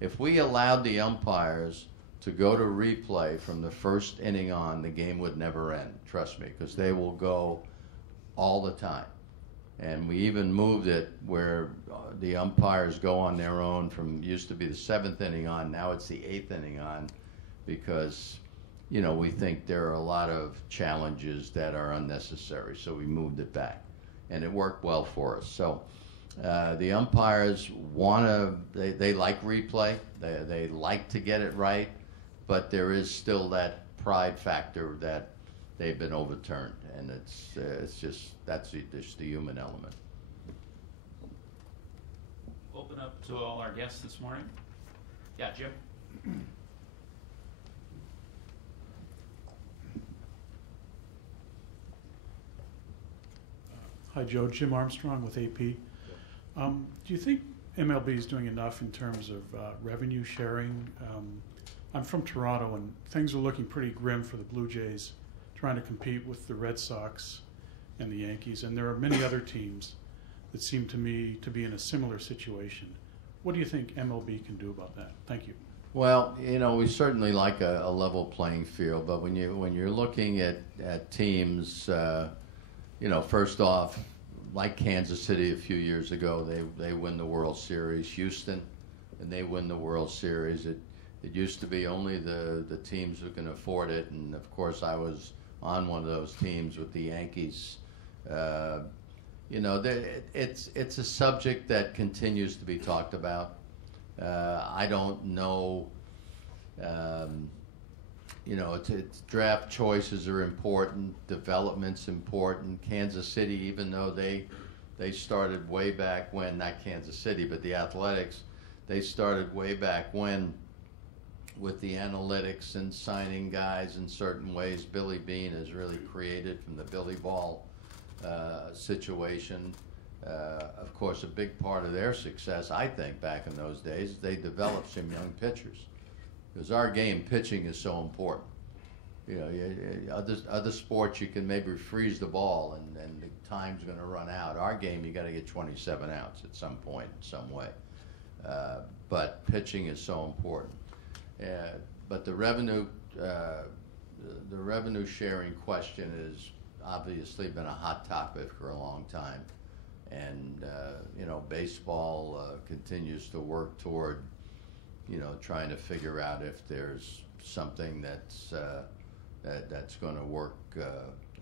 if we allowed the umpires to go to replay from the first inning on, the game would never end. Trust me, because they will go all the time. And we even moved it where the umpires go on their own from, used to be the 7th inning on, now it's the 8th inning on, because, you know, we think there are a lot of challenges that are unnecessary, so we moved it back. And it worked well for us. So the umpires they like replay, they like to get it right, but there is still that pride factor that they've been overturned, and it's just the human element. Open up to all our guests this morning. Yeah, Jim. Hi, Joe. Jim Armstrong with AP. Do you think MLB is doing enough in terms of revenue sharing? I'm from Toronto, and things are looking pretty grim for the Blue Jays, trying to compete with the Red Sox and the Yankees, and there are many other teams that seem to me to be in a similar situation. What do you think MLB can do about that? Thank you. Well, you know, we certainly like a level playing field, but when you're looking at teams, you know, first off, like Kansas City a few years ago, they win the World Series. Houston, and they win the World Series. It used to be only the teams who can afford it, and of course I was on one of those teams with the Yankees. You know, it's a subject that continues to be talked about. I don't know. You know, it's draft choices are important, development's important. Kansas City, even though they started way back when, not Kansas City, but the Athletics, they started way back when with the analytics and signing guys in certain ways. Billy Beane has really created from the Billy Ball situation. Of course, a big part of their success, I think, back in those days, they developed some young pitchers. Because our game, pitching is so important. You know, other sports you can maybe freeze the ball and the time's going to run out. Our game, you got to get 27 outs at some point, in some way. But pitching is so important. But the revenue sharing question has obviously been a hot topic for a long time, and you know, baseball continues to work toward, you know, trying to figure out if there's something that's going to work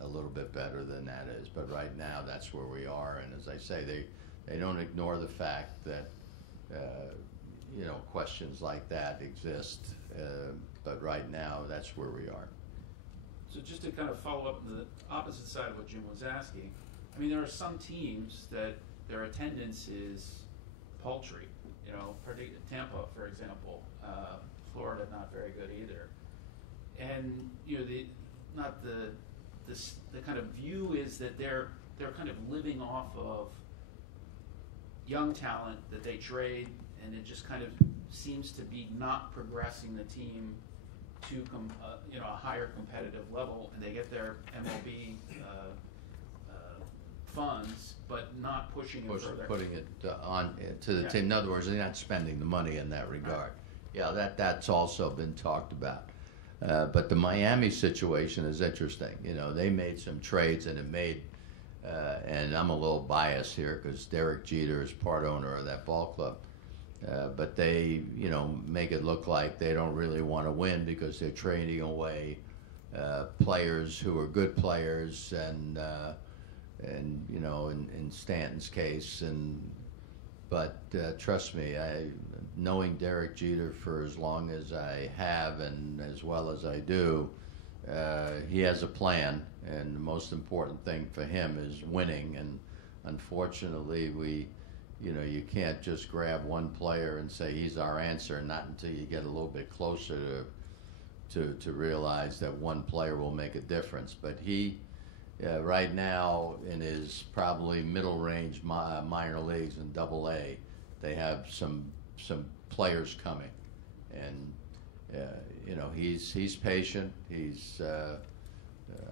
a little bit better than that is. But right now, that's where we are. And as I say, they don't ignore the fact that you know, questions like that exist. But right now, that's where we are. So just to kind of follow up on the opposite side of what Jim was asking, I mean, there are some teams that their attendance is paltry. You know, Tampa, for example, Florida, not very good either. And you know, the kind of view is that they're kind of living off of young talent that they trade, and it just kind of seems to be not progressing the team to you know, a higher competitive level, and they get their MLB funds, but not pushing it further. Putting it on to the team. In other words, they're not spending the money in that regard. Yeah, that's also been talked about. But the Miami situation is interesting. You know, they made some trades, and it made, and I'm a little biased here because Derek Jeter is part owner of that ball club. But they, you know, make it look like they don't really want to win because they're trading away players who are good players, and you know, in Stanton's case, but trust me, knowing Derek Jeter for as long as I have and as well as I do, he has a plan, and the most important thing for him is winning. And unfortunately, you can't just grab one player and say he's our answer. Not until you get a little bit closer to realize that one player will make a difference. But he, right now, in his probably middle range minor leagues in AA, they have some players coming, and he's patient.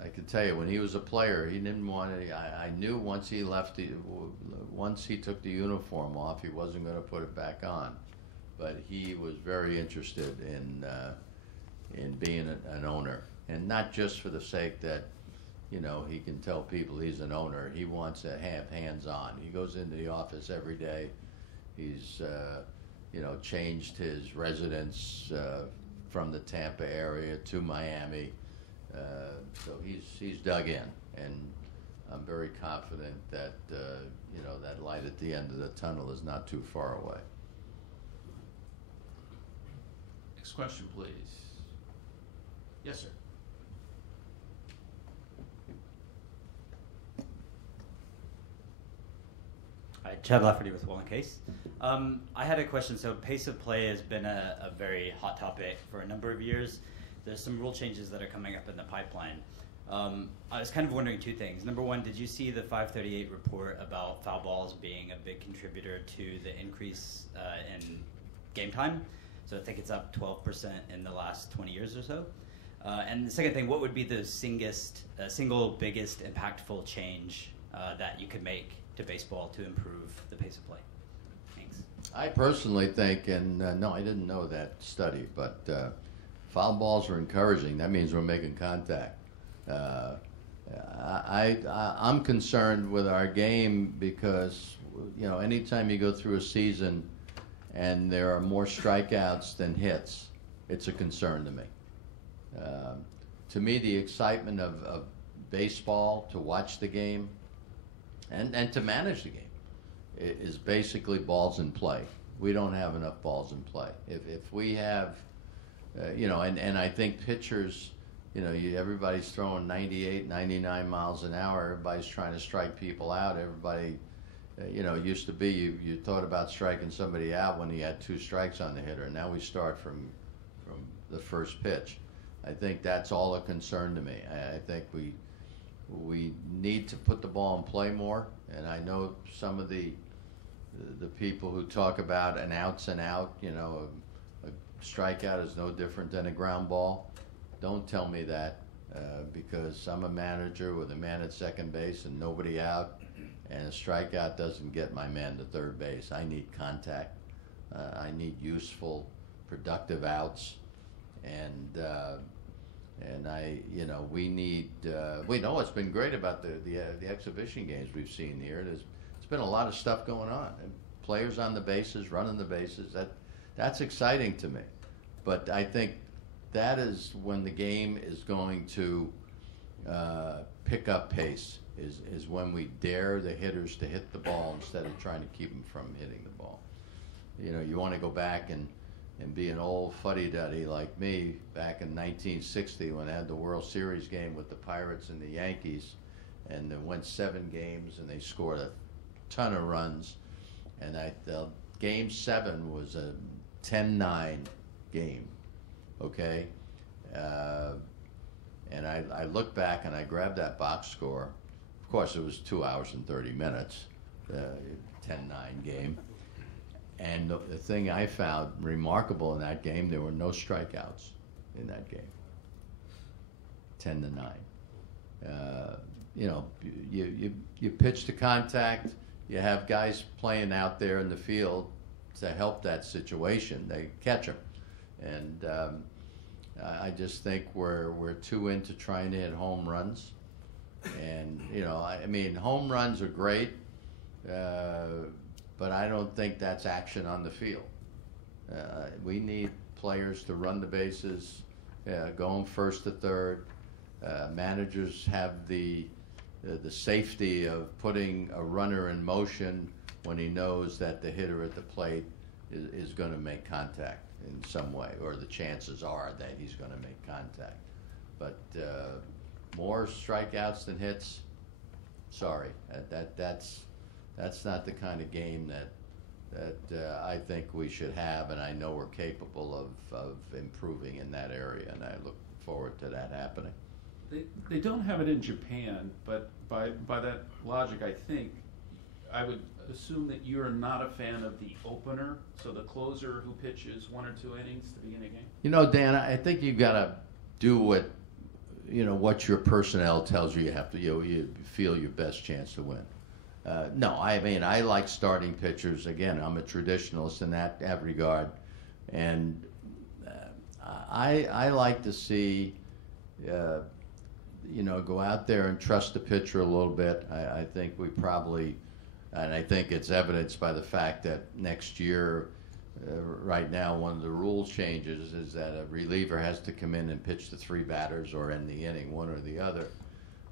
I can tell you, when he was a player, he didn't want to. I knew once he took the uniform off, he wasn't going to put it back on. But he was very interested in being an owner, and not just for the sake that he can tell people he's an owner. He wants to have hands-on. He goes into the office every day. He's changed his residence from the Tampa area to Miami. So he's dug in, and I'm very confident that that light at the end of the tunnel is not too far away. Next question, please. Yes, sir. Hi, Chad Lafferty with Wallen Case. I had a question. So pace of play has been a very hot topic for a number of years. There's some rule changes that are coming up in the pipeline. I was kind of wondering two things. Number one, did you see the 538 report about foul balls being a big contributor to the increase in game time? So I think it's up 12% in the last 20 years or so. And the second thing, what would be the single biggest impactful change that you could make to baseball to improve the pace of play? Thanks. I personally think, and no, I didn't know that study, but foul balls are encouraging. That means we're making contact. I'm concerned with our game because, anytime you go through a season and there are more strikeouts than hits, it's a concern to me. To me, the excitement of baseball, to watch the game, and to manage the game, is basically balls in play. We don't have enough balls in play. If we have, and I think pitchers, everybody's throwing 98, 99 miles an hour. Everybody's trying to strike people out. Everybody, it used to be you thought about striking somebody out when he had 2 strikes on the hitter. Now we start from the first pitch. I think that's all a concern to me. I think we need to put the ball in play more. And I know some of the people who talk about an outs and out, a strikeout is no different than a ground ball. Don't tell me that because I'm a manager with a man at second base and nobody out, and a strikeout doesn't get my man to third base. I need contact. I need useful, productive outs, and we need. We know it's been great about the exhibition games we've seen here. There's been a lot of stuff going on. And players on the bases, running the bases. That's exciting to me, but I think that is when the game is going to pick up pace, is when we dare the hitters to hit the ball instead of trying to keep them from hitting the ball. You want to go back and be an old fuddy-duddy like me back in 1960 when I had the World Series game with the Pirates and the Yankees, and they went 7 games and they scored a ton of runs, and Game 7 was a 10-9 game. Okay, and I look back and I grabbed that box score. Of course, it was 2 hours and 30 minutes, 10-9 game. And the thing I found remarkable in that game, there were no strikeouts in that game. 10-9. You pitch to contact. You have guys playing out there in the field to help that situation. They catch them, and I just think we're too into trying to hit home runs. And home runs are great. But I don't think that's action on the field. We need players to run the bases, going first to third. Managers have the safety of putting a runner in motion when he knows that the hitter at the plate is going to make contact in some way, or the chances are that he's going to make contact. But more strikeouts than hits, sorry, that's not the kind of game that I think we should have, and I know we're capable of improving in that area, and I look forward to that happening. They don't have it in Japan, but by that logic, I would assume that you're not a fan of the opener, so the closer who pitches 1 or 2 innings to begin a game? You know, Dan, I think you've got to do what your personnel tells you have to, you feel your best chance to win. No, I mean, I like starting pitchers. Again, I'm a traditionalist in that regard. And I like to see, go out there and trust the pitcher a little bit. I think we probably, and I think it's evidenced by the fact that next year, right now, one of the rule changes is that a reliever has to come in and pitch the 3 batters or end the inning, one or the other,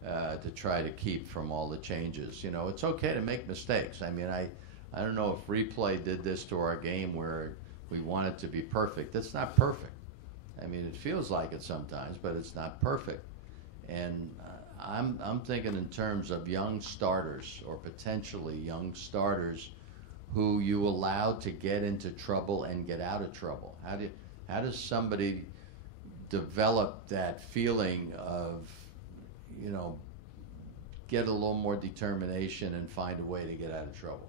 to try to keep from all the changes. It's okay to make mistakes. I mean, I don't know if replay did this to our game where we want it to be perfect. It's not perfect. I mean, it feels like it sometimes, but it's not perfect. And I'm thinking in terms of young starters or potentially young starters who you allow to get into trouble and get out of trouble. How does somebody develop that feeling of, get a little more determination and find a way to get out of trouble?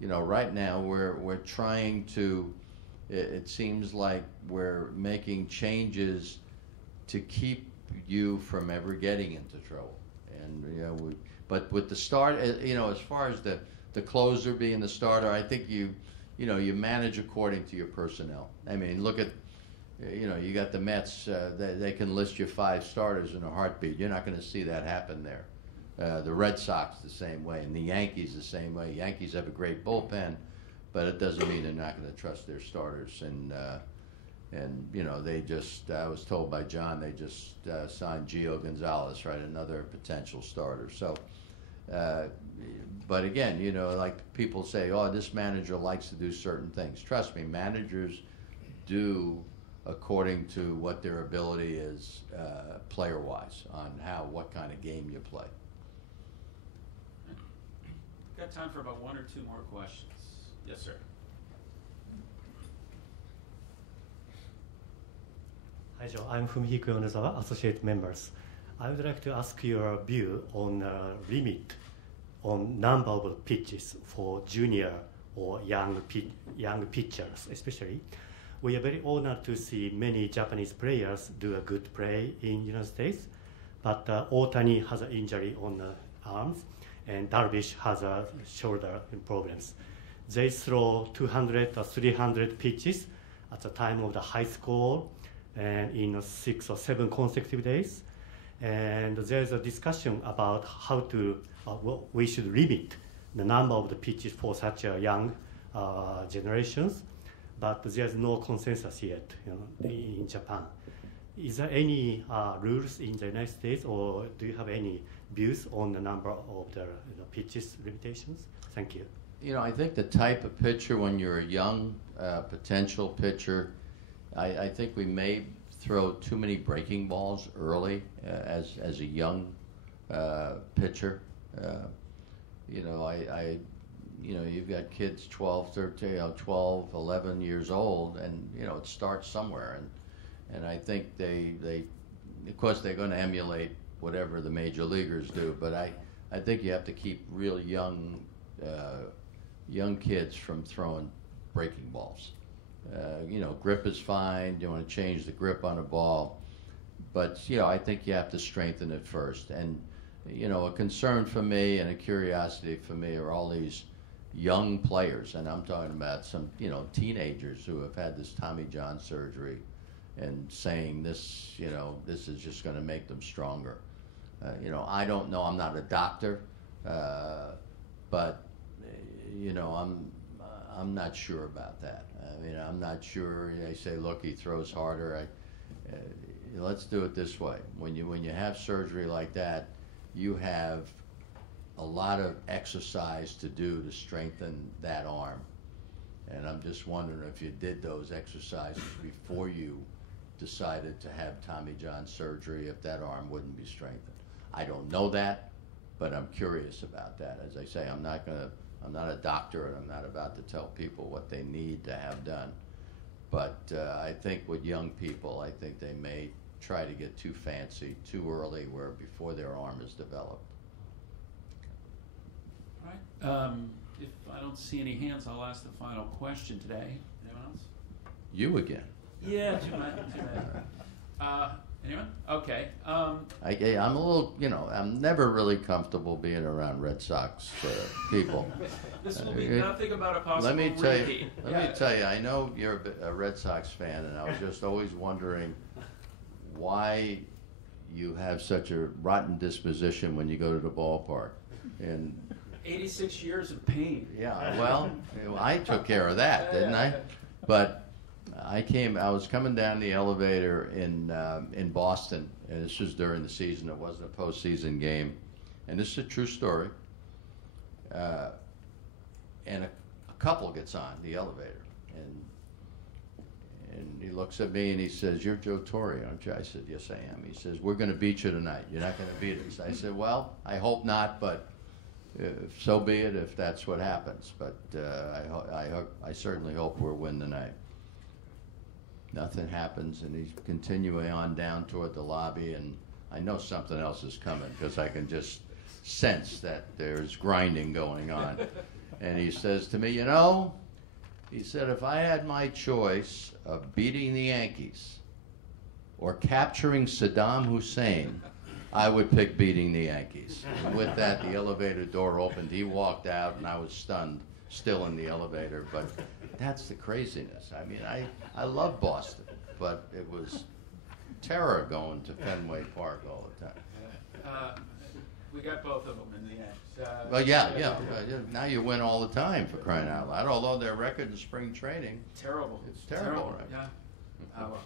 Right now we're trying to, it seems like we're making changes to keep you from ever getting into trouble. And but with the start, as far as the closer being the starter, I think you manage according to your personnel. I mean, look at, you got the Mets, they can list you 5 starters in a heartbeat. You're not going to see that happen there. The Red Sox the same way, and the Yankees the same way. Yankees have a great bullpen, but it doesn't mean they're not going to trust their starters. And they just, I was told by John, they just signed Gio Gonzalez, right, another potential starter. So, but again, like people say, oh, this manager likes to do certain things. Trust me, managers do according to what their ability is player-wise on what kind of game you play. Got time for about 1 or 2 more questions. Yes, sir. Hi, Joe. I'm Fumihiko Yonezawa, associate members. I would like to ask your view on limit on number of pitches for junior or young pitchers, especially. We are very honored to see many Japanese players do a good play in United States, but Ohtani has an injury on the arms, and Darvish has a shoulder problems. They throw 200 or 300 pitches at the time of the high school, and in 6 or 7 consecutive days. And there's a discussion about how to, we should limit the number of the pitches for such a young generations, but there's no consensus yet in Japan. Is there any rules in the United States, or do you have any views on the number of the pitches limitations? Thank you. I think the type of pitcher, when you're a young potential pitcher, I think we may throw too many breaking balls early as a young pitcher. You've got kids 12, 13, 12, 11 years old, and it starts somewhere. And I think they of course they're going to emulate whatever the major leaguers do, but I think you have to keep real young kids from throwing breaking balls. Grip is fine. You want to change the grip on a ball, but I think you have to strengthen it first. And a concern for me and a curiosity for me are all these young players, and I'm talking about some teenagers who have had this Tommy John surgery, and saying this this is just going to make them stronger. I don't know. I'm not a doctor, but I'm not sure about that. I mean, I'm not sure. They say, look, he throws harder. Let's do it this way. When you have surgery like that, you have a lot of exercise to do to strengthen that arm. And I'm just wondering if you did those exercises before you decided to have Tommy John surgery if that arm wouldn't be strengthened. I don't know that, but I'm curious about that. As I say, I'm not a doctor, and I'm not about to tell people what they need to have done. But I think with young people, I think they may try to get too fancy too early, where before their arm is developed. All right. If I don't see any hands, I'll ask the final question today. Anyone else? You again. Yeah, too bad. Anyone? Okay. I'm a little, I'm never really comfortable being around Red Sox people. This will be nothing about a possible Let me repeat. tell you, I know you're a Red Sox fan, and I was just always wondering why you have such a rotten disposition when you go to the ballpark. And 86 years of pain. yeah, well, I took care of that, didn't I? But I was coming down the elevator in Boston, and this was during the season. It wasn't a postseason game, and this is a true story. And a couple gets on the elevator, and he looks at me and he says, "You're Joe Torre, aren't you?" I said, "Yes, I am." He says, "We're going to beat you tonight. You're not going to beat us." I said, "Well, I hope not, but so be it if that's what happens. But I certainly hope we'll win tonight." Nothing happens, and he's continuing on down toward the lobby, and I know something else is coming because I can just sense that there's grinding going on. And he says to me, he said, "If I had my choice of beating the Yankees or capturing Saddam Hussein, I would pick beating the Yankees." And with that, the elevator door opened. He walked out, and I was stunned, still in the elevator. But that's the craziness. I mean, I love Boston, but it was terror going to Fenway Park all the time. We got both of them in the end. Well, yeah. Now you win all the time, for crying out loud. Although their record in spring training, Terrible. it's terrible, right? Yeah. Well.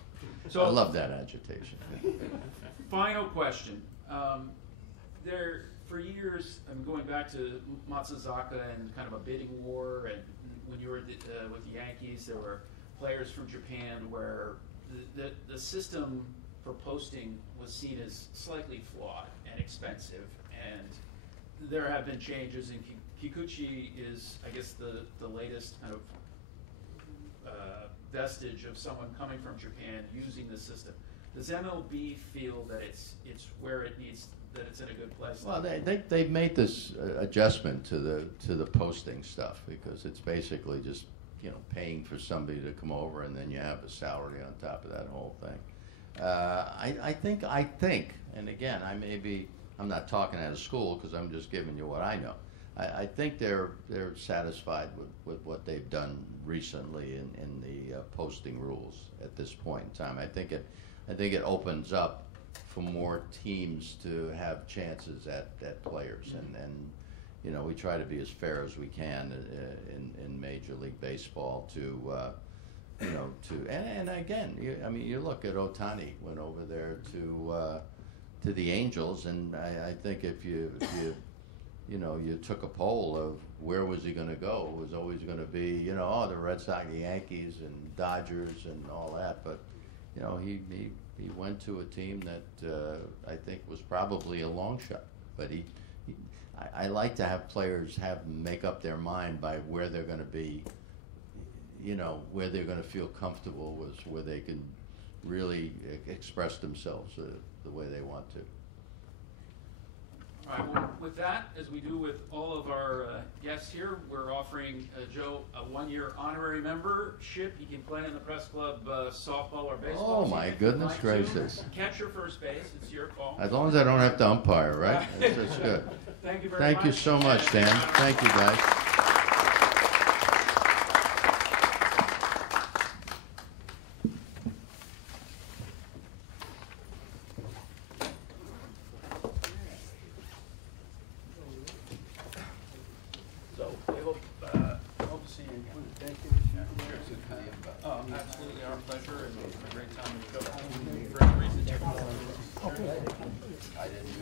So I love that agitation. Final question. There, for years, I'm going back to Matsuzaka and kind of a bidding war, and when you were with the Yankees, there were players from Japan where the system for posting was seen as slightly flawed and expensive, and there have been changes, and Kikuchi is, I guess, the latest kind of vestige of someone coming from Japan using the system. Does MLB feel that it's where it needs, that it's in a good place? Well, they've made this adjustment to the posting stuff, because it's basically just paying for somebody to come over, and then you have a salary on top of that whole thing. I think, and again, I'm not talking out of school because I'm just giving you what I know. I think they're satisfied with what they've done recently in the posting rules at this point in time. I think it opens up for more teams to have chances at players, and we try to be as fair as we can in Major League Baseball and again, you look at Ohtani went over there to the Angels, and I think if you took a poll of where was he going to go, it was always going to be the Red Sox, the Yankees, and Dodgers, and all that. But he went to a team that I think was probably a long shot. But I like to have players make up their mind by where they're going to be. Where they're going to feel comfortable, where they can really express themselves the way they want to. All right, well, with that, as we do with all of our guests here, we're offering Joe a 1-year honorary membership. He can play in the Press Club softball or baseball. Oh, my goodness gracious. Catch your first base. It's your call. As long as I don't have to umpire, right? That's good. Thank you very much. Thank you so much, Dan. Thank you, guys. Absolutely, our pleasure, and a great time to go. For any reason, I didn't